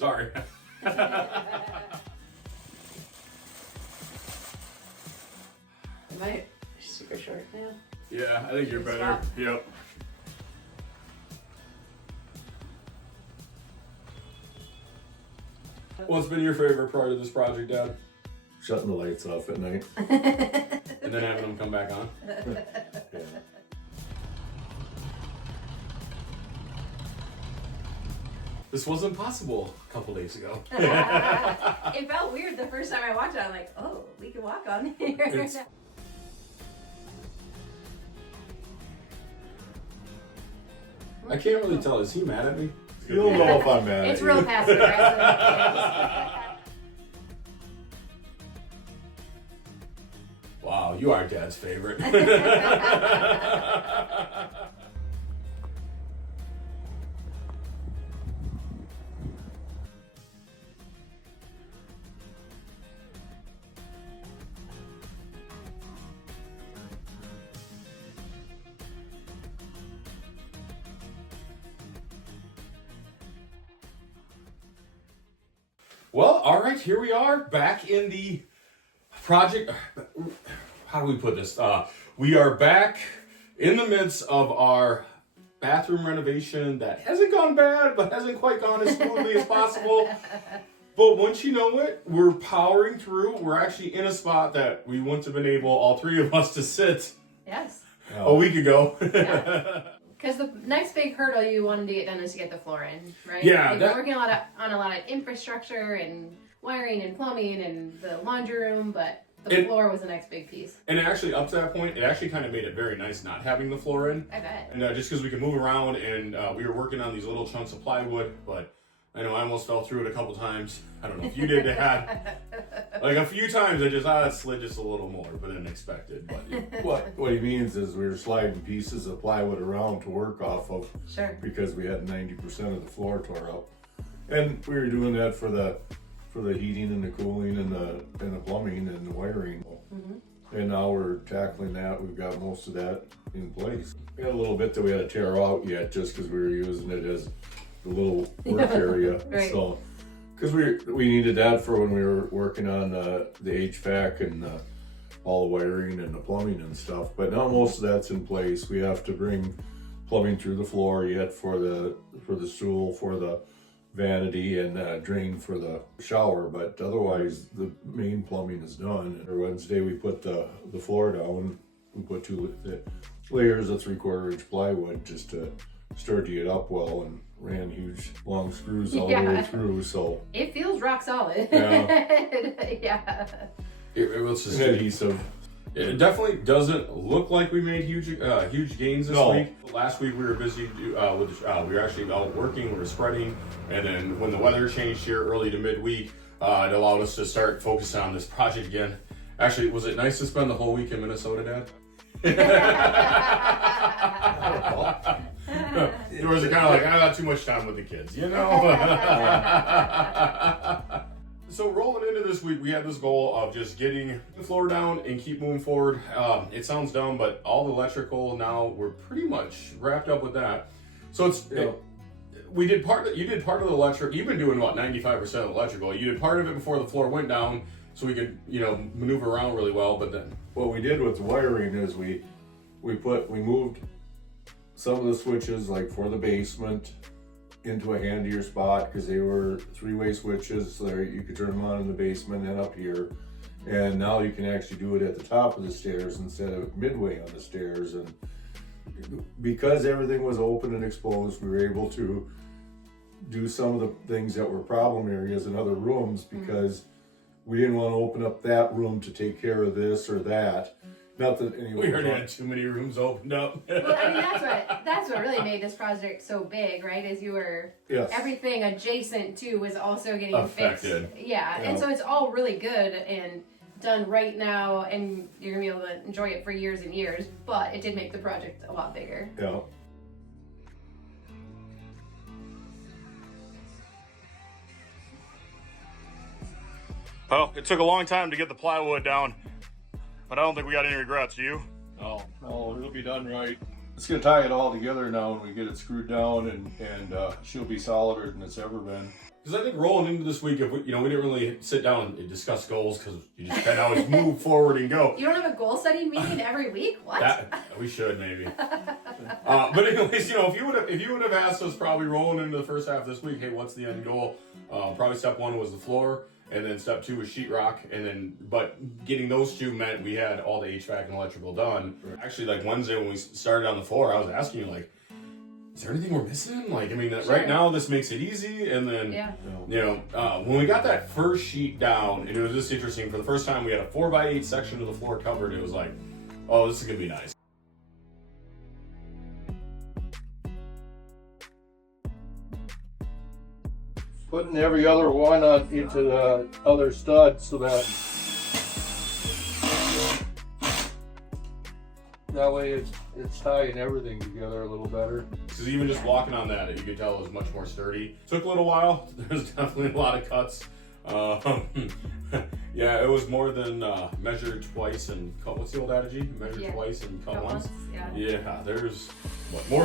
Sorry. Am I super short now? Yeah, I think you're better. Stop. Yep. What's been your favorite part of this project, Dad? Shutting the lights off at night. And then having them come back on? Yeah. This wasn't possible a couple days ago. It felt weird the first time I walked out. I'm like, oh, we can walk on here. It's- I can't really tell. Is he mad at me? You'll know if I'm mad It's at real you. passive aggressive. Wow, you are Dad's favorite. Well, all right, here we are back in the project. How do we put this? We are back in the midst of our bathroom renovation that hasn't gone bad, but hasn't quite gone as smoothly as possible. But once you know it, we're powering through. We're actually in a spot that we wouldn't have been able, all three of us, to sit Yes. a week ago. Because the next big hurdle you wanted to get done is to get the floor in, right? Yeah, You've that- been working on a lot of infrastructure and wiring and plumbing and the laundry room, but the floor was the next big piece. And actually, up to that point, it actually kind of made it very nice not having the floor in. I bet. And just because we could move around, and we were working on these little chunks of plywood, but I know I almost fell through it a couple times. I don't know if you did that. Like a few times, I just, it slid just a little more than expected. But yeah. What he means is we were sliding pieces of plywood around to work off of Sure. because we had 90% of the floor tore up. And we were doing that for the heating and the cooling and the plumbing and the wiring. Mm-hmm. And now we're tackling that. We've got most of that in place. We had a little bit that we had to tear out yet just because we were using it as the little work area. Right. So, because we needed that for when we were working on the HVAC and all the wiring and the plumbing and stuff. But now most of that's in place. We have to bring plumbing through the floor yet for the stool, for the vanity, and drain for the shower. But otherwise, the main plumbing is done. And Wednesday we put the floor down. We put 2 layers of 3/4 inch plywood just to sturdy it up well, and ran huge long screws all the way through. So It feels rock solid. Yeah. Yeah. It was just adhesive. It definitely doesn't look like we made huge gains this No. week. Last week we were busy we were actually out working, we were spreading, and then when the weather changed here early to midweek, it allowed us to start focusing on this project again. Actually, was it nice to spend the whole week in Minnesota, Dad? It was kind of like, I got too much time with the kids, you know? So rolling into this week, we had this goal of just getting the floor down and keep moving forward. It sounds dumb, but all the electrical now, we're pretty much wrapped up with that. So you did part of the electric. You've been doing about 95% of electrical. You did part of it before the floor went down, so we could, maneuver around really well. But then What we did with the wiring is we moved some of the switches, like for the basement, into a handier spot because they were 3-way switches, so there you could turn them on in the basement and up here. And now you can actually do it at the top of the stairs instead of midway on the stairs. And because everything was open and exposed, we were able to do some of the things that were problem areas in other rooms because we didn't want to open up that room to take care of this or that. Not that anyone we already had too many rooms opened up. Well, I mean, that's what really made this project so big, right? Is you were everything adjacent to was also getting affected. fixed. Yeah, and so it's all really good and done right now, and you're gonna be able to enjoy it for years and years. But it did make the project a lot bigger. Yeah. Well, it took a long time to get the plywood down, but I don't think we got any regrets. Do you? No, it'll be done right. It's gonna tie it all together now when we get it screwed down, and she'll be solider than it's ever been. Because I think rolling into this week, if we, we didn't really sit down and discuss goals because you just kind of always move forward and go. You don't have a goal setting meeting every week? What? We should maybe. But anyways, if you would have asked us probably rolling into the first half of this week, hey, what's the end goal? Probably step 1 was the floor, and then step 2 was sheetrock, but getting those 2 meant we had all the HVAC and electrical done. Right. Actually, like Wednesday when we started on the floor, I was asking you like, is there anything we're missing? Like, I mean, Sure. right now this makes it easy, and then, when we got that first sheet down, and it was just interesting, for the first time we had a 4x8 section of the floor covered, it was like, oh, this is gonna be nice. Putting every other one on into the other stud so that way it's tying everything together a little better. Because even just walking on that, you could tell it was much more sturdy. Took a little while. There's definitely a lot of cuts. Yeah, it was more than measured twice and cut. What's the old adage? Measured twice and cut once. Yeah, there's more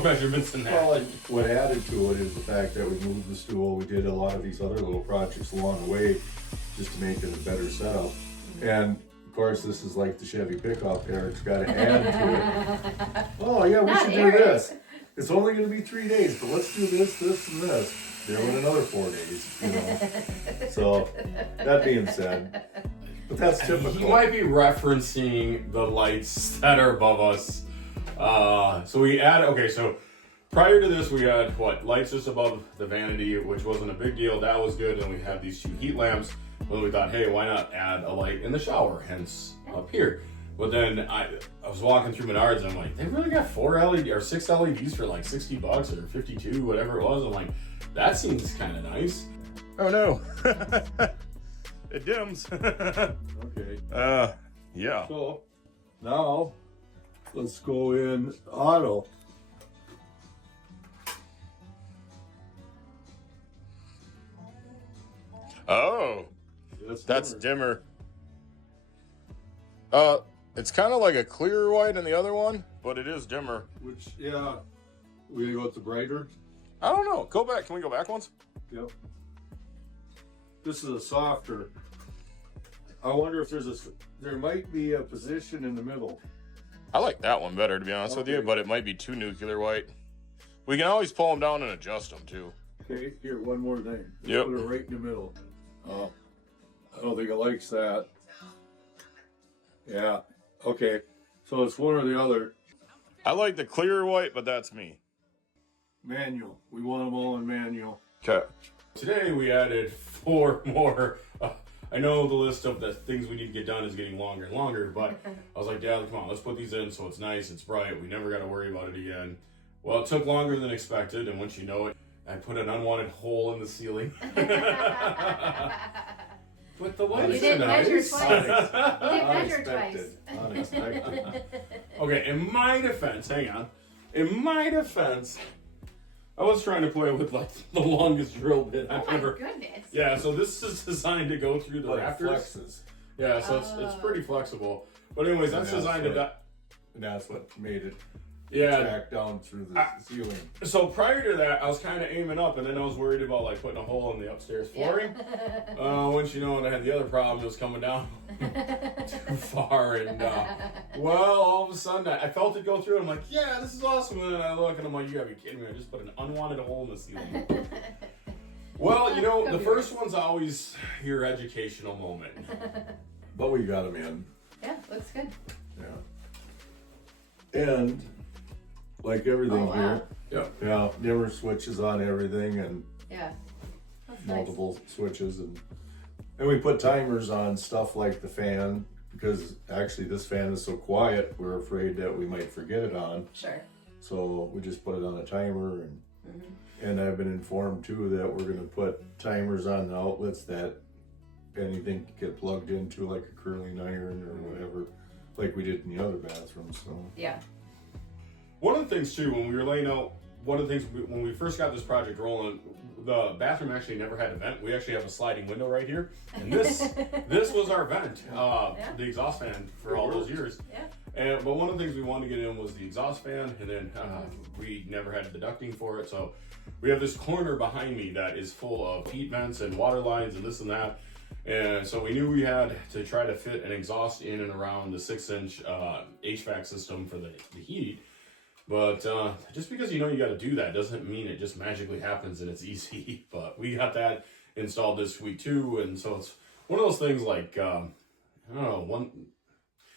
measurements than that. Well, and what added to it is the fact that we moved the stool. We did a lot of these other little projects along the way just to make it a better setup. And of course, this is like the Chevy pickup. Eric's got to add to it. Oh yeah, we should do this. It's only going to be 3 days, but let's do this, this, and this. There went another 4 days, So, that being said, but that's typical. You might be referencing the lights that are above us. So we added, so prior to this, we had lights just above the vanity, which wasn't a big deal. That was good. And we had these 2 heat lamps. Well, we thought, hey, why not add a light in the shower, hence up here. But then I was walking through Menards and I'm like, they really got 4 LED or 6 LEDs for like $60 or 52, whatever it was. I'm like, that seems kind of nice. Oh no, it dims. Okay. Yeah. So now let's go in auto. Oh, that's dimmer. It's kind of like a clearer white in the other one, but it is dimmer. Which, yeah, we gonna go with the brighter? I don't know. Go back. Can we go back once? Yep. This is a softer. I wonder if there might be a position in the middle. I like that one better, to be honest with you, but it might be too nuclear white. We can always pull them down and adjust them too. Okay, here, one more thing. Yep. Put it right in the middle. I don't think it likes that. Yeah. Okay. So it's one or the other. I like the clearer white, but that's me. Manual. We want them all in manual. Okay. Today we added 4 more. I know the list of the things we need to get done is getting longer and longer, but I was like, Dad, come on, let's put these in so it's nice, it's bright, we never got to worry about it again. Well, it took longer than expected, and once you know it, I put an unwanted hole in the ceiling. But the lights You didn't are measure nice. twice. You didn't measure twice. Unexpected. Okay, in my defense, hang on. In my defense, I was trying to play with like the longest drill bit I've ever. Oh my goodness. Yeah, so this is designed to go through the But it rafters. flexes. Yeah, so it's pretty flexible. But anyways, that's designed to. And that's what made it Yeah. track down through the ceiling. So prior to that, I was kind of aiming up, and then I was worried about like putting a hole in the upstairs flooring. Once you know, and I had the other problem, it was coming down too far, and well, all of a sudden I felt it go through. And I'm like, yeah, this is awesome. And then I look, and I'm like, you gotta be kidding me! I just put an unwanted hole in the ceiling. Well, you know, the first one's always your educational moment. But we got them in. Yeah, looks good. Yeah. And like everything here. Yeah. Yeah, dimmer switches on everything and Yeah. That's multiple switches and we put timers on stuff like the fan because actually this fan is so quiet we're afraid that we might forget it on. Sure. So we just put it on a timer and I've been informed too that we're gonna put timers on the outlets that anything can get plugged into like a curling iron or whatever, like we did in the other bathrooms. So Yeah. One of the things too, when we were laying out, one of the things when we first got this project rolling, the bathroom actually never had a vent. We actually have a sliding window right here, and this was our vent, the exhaust fan for all those years. Yeah. But one of the things we wanted to get in was the exhaust fan, and then we never had the ducting for it. So we have this corner behind me that is full of heat vents and water lines and this and that. And so we knew we had to try to fit an exhaust in and around the 6-inch HVAC system for the heat. But just because you got to do that doesn't mean it just magically happens and it's easy. But we got that installed this week too. And so it's one of those things like, I don't know,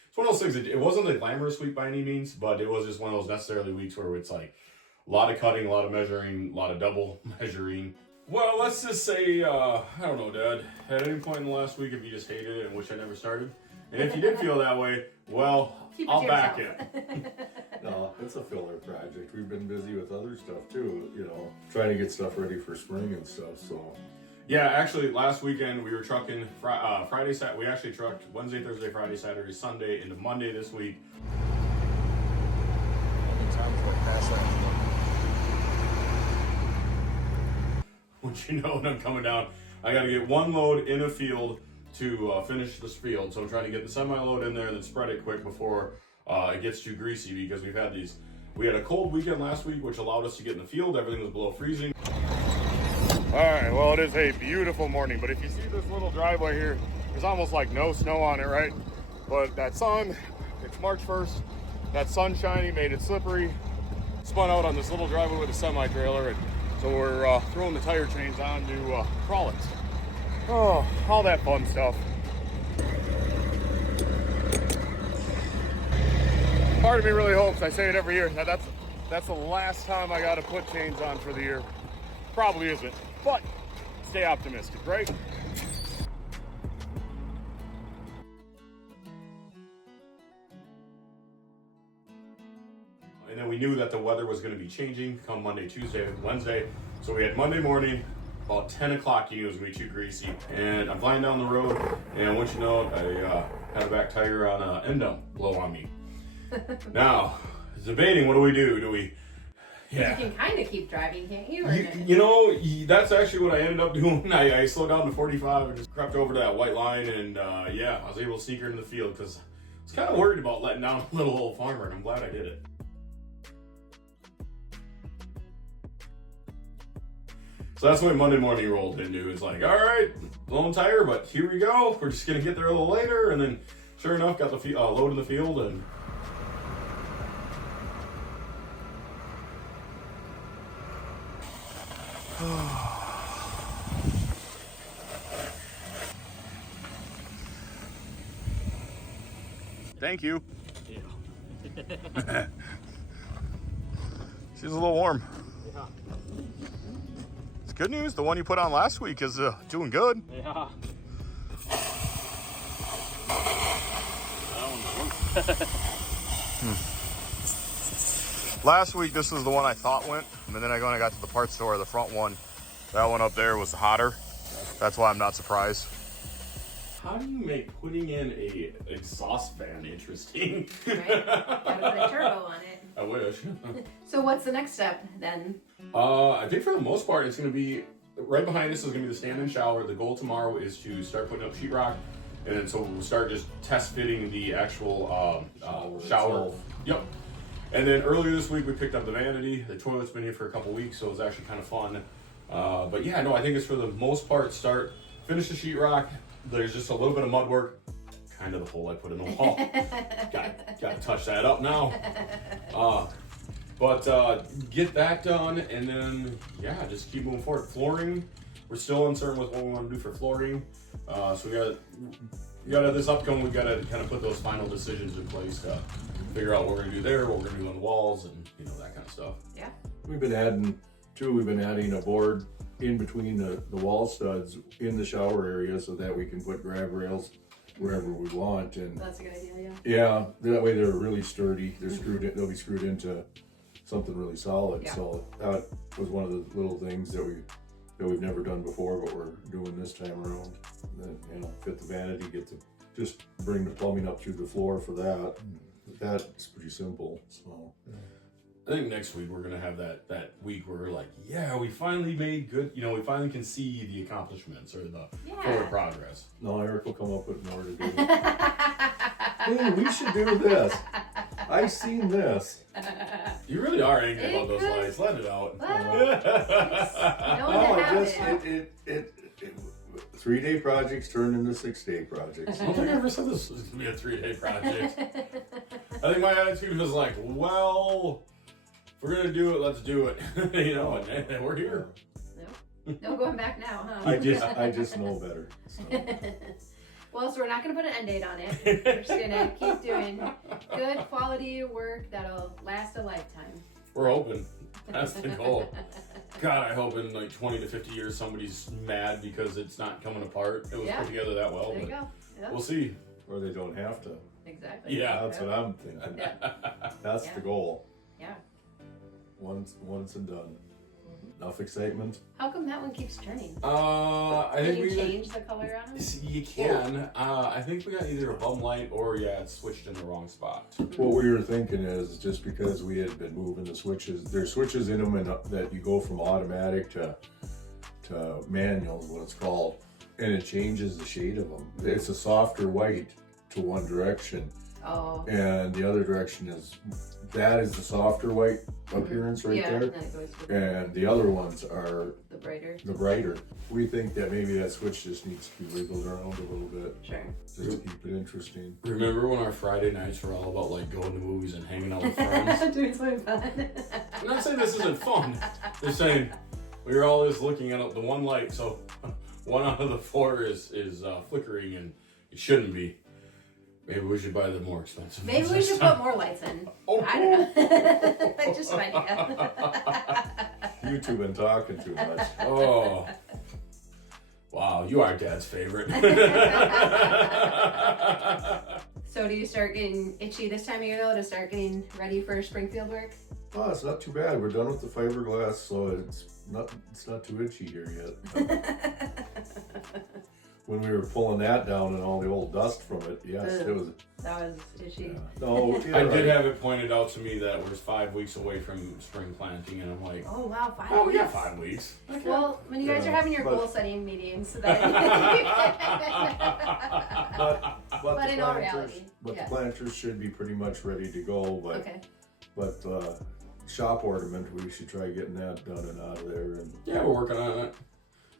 it's one of those things that it wasn't a glamorous week by any means, but it was just one of those necessarily weeks where it's like a lot of cutting, a lot of measuring, a lot of double measuring. Well, let's just say, I don't know, Dad, at any point in the last week, if you just hated it and wish I never started, and if you did feel that way, well, I'll back it. No, it's a filler project. We've been busy with other stuff too, trying to get stuff ready for spring and stuff, so. Yeah, actually, last weekend we were trucking Friday, Saturday. We actually trucked Wednesday, Thursday, Friday, Saturday, Sunday into Monday this week. Once you know when I'm coming down, I got to get one load in a field to finish this field. So I'm trying to get the semi-load in there and then spread it quick before it gets too greasy, because we had a cold weekend last week, which allowed us to get in the field. Everything was below freezing. All right, well, it is a beautiful morning, but if you see this little driveway here, there's almost like no snow on it, right? But that sun, it's March 1st, that sunshine made it slippery, spun out on this little driveway with a semi-trailer, and so we're throwing the tire chains on to crawl it. Oh, all that fun stuff. Part of me really hopes, I say it every year, that's the last time I got to put chains on for the year. Probably isn't, but stay optimistic, right? And then we knew that the weather was going to be changing come Monday, Tuesday, Wednesday. So we had Monday morning, about 10 o'clock, you knew it was going to be too greasy. And I'm flying down the road, and once you know it, I had a back tire on an end dump blow on me. Now, debating, what do we do? Do we... Yeah. You can kind of keep driving, can't you? That's actually what I ended up doing. I slowed down to 45 and just crept over to that white line, and I was able to sneak her in the field because I was kind of worried about letting down a little old farmer, and I'm glad I did it. So that's what Monday morning rolled into. It's like, all right, blown tire, but here we go. We're just gonna get there a little later, and then sure enough, got the load in the field, and thank you. Yeah. She's a little warm. Yeah. It's good news. The one you put on last week is doing good. Yeah. Last week, this was the one I thought went, and then when I got to the parts store, the front one, that one up there was hotter. That's why I'm not surprised. How do you make putting in a exhaust fan interesting? Right? Gotta put a turbo on it. I wish. So what's the next step then? I think for the most part, it's going to be right behind us is going to be the stand-in shower. The goal tomorrow is to start putting up sheetrock, and then so we'll start just test fitting the actual shower. Yep. And then earlier this week, we picked up the vanity. The toilet's been here for a couple weeks, so it's actually kind of fun. But yeah, no, I think it's for the most part finish the sheetrock. There's just a little bit of mud work, kind of the hole I put in the wall. got to touch that up now. But get that done, and then yeah, just keep moving forward. Flooring, we're still uncertain with what we want to do for flooring. So we got this upcoming. We got to kind of put those final decisions in place to figure out what we're gonna do there, what we're gonna do on the walls, and that kind of stuff. Yeah. We've been adding a board in between the wall studs in the shower area so that we can put grab rails wherever we want. And that's a good idea, yeah. Yeah, that way they're really sturdy. They're they'll be screwed into something really solid. Yeah. So that was one of the little things that we've never done before, but we're doing this time around. And then, fit the vanity, just bring the plumbing up through the floor for that. That's pretty simple. So I think next week we're gonna have that week where we're like, yeah, we finally made good. We finally can see the accomplishments or the forward progress. no, Eric will come up with more to do. Hey, we should do this. I seen this. You really are angry It about those could- lights. Let it out. Well, No, no, it just, it 3-day projects turned into 6-day projects. I don't think I ever said this was going to be a 3-day project. I think my attitude was like, well, if we're going to do it, let's do it. You know, and we're here. No going back now, huh? I just know better. So. Well, so we're not going to put an end date on it. We're just going to keep doing good quality work that'll last a lifetime. We're hoping. That's the goal. God, I hope in like 20 to 50 years somebody's mad because it's not coming apart. It was put together that well. There you But go. Yep. we'll see. Or they don't have to. Exactly. Yeah. That's what I'm thinking. That's the goal. Yeah. Once and done. Enough excitement. How come that one keeps turning? I Can think you we change the color on it? You can. I think we got either a bum light or it's switched in the wrong spot. What we were thinking is just because we had been moving the switches, there's switches in them that you go from automatic to manual is what it's called, and it changes the shade of them. It's a softer white to one direction, and the other direction is the softer white appearance right there, And then it goes to and the other ones are the brighter. the brighter. We think that maybe that switch just needs to be wiggled around a little bit, Sure. just to keep it interesting. Remember when our Friday nights were all about like going to movies and hanging out with friends? Doing something fun. I'm not saying this isn't fun. Just saying we were always looking at the one light, so one out of the 4 is flickering and it shouldn't be. Maybe we should buy the more expensive Maybe ones we next should time. put more lights in. Oh. I don't know. Just an idea. You two been talking too much. Oh. Wow, you are Dad's favorite. So do you start getting itchy this time of year though to start getting ready for Springfield work? Oh, it's not too bad. We're done with the fiberglass, so it's not too itchy here yet. When we were pulling that down and all the old dust from it, yes, it was. That was itchy. Yeah. No, yeah, I right. did have it pointed out to me that we're 5 weeks away from spring planting, and I'm like, Oh wow, 5 oh, we weeks. got 5 weeks. Well, when you guys are having your but- goal setting meetings, so that But But the in all planters- reality, but yeah. the planters should be pretty much ready to go. But Okay. but shop ornament, we should try getting that done and out of there. And Yeah, we're working on it.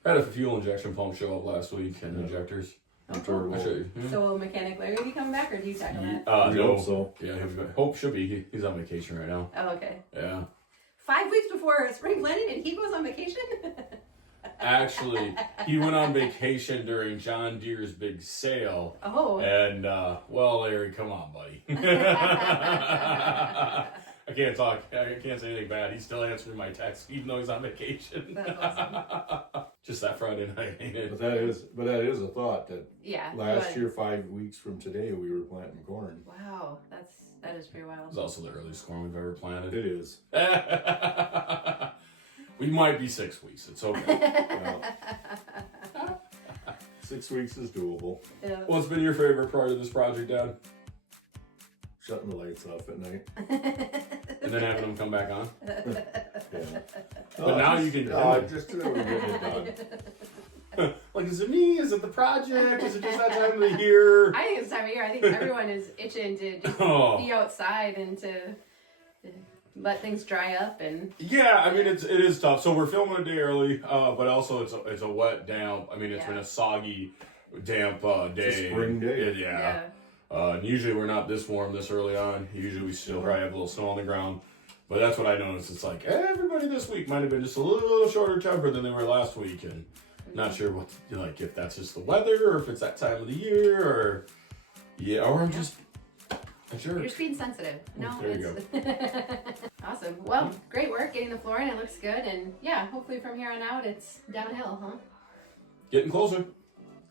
Had a fuel injection pump show up last week and Yeah. injectors. Oh, turbo. cool. I'll show you. Yeah. So will Mechanic Larry be coming back or do you tackle that? We No. hope so. Yeah, Hope should be. He's on vacation right now. Oh, okay. Yeah. 5 weeks before spring planting and he goes on vacation? Actually, he went on vacation during John Deere's big sale. Oh. And, well, Larry, come on, buddy. I can't talk. I can't say anything bad. He's still answering my text, even though he's on vacation. That's awesome. Just that Friday night, ain't it? But that is a thought that Yeah. last but- year, 5 weeks from today, we were planting corn. Wow, that is pretty It wild. was also the earliest corn we've ever planted. It is. We might be 6 weeks. It's okay. Yeah. 6 weeks is doable. Yeah. What's been your favorite part of this project, Dad? Shutting the lights off at night. And then having them come back on? Yeah. But now you can- just today we're getting it done. Like, is it me? Is it the project? Is it just that time of the year? I think it's time of year. I think everyone is itching to just Oh. be outside and to let things dry up and Yeah, I mean it is tough. So we're filming a day early, but also it's a wet, damp. I mean it's been a soggy, damp day. It's a spring day. Yeah. And usually we're not this warm this early on. Usually we still probably have a little snow on the ground. But that's what I noticed. It's like everybody this week might have been just a little shorter temper than they were last week, and not sure what if that's just the weather or if it's that time of the year or or I'm just a jerk. you're just being sensitive. No, There you it's awesome. Well, great work getting the floor in. It looks good, and yeah, hopefully from here on out it's downhill, huh? Getting closer.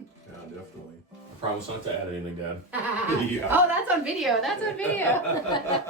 Yeah, definitely. I promise not to add anything, Dad. Oh, that's on video. That's on video.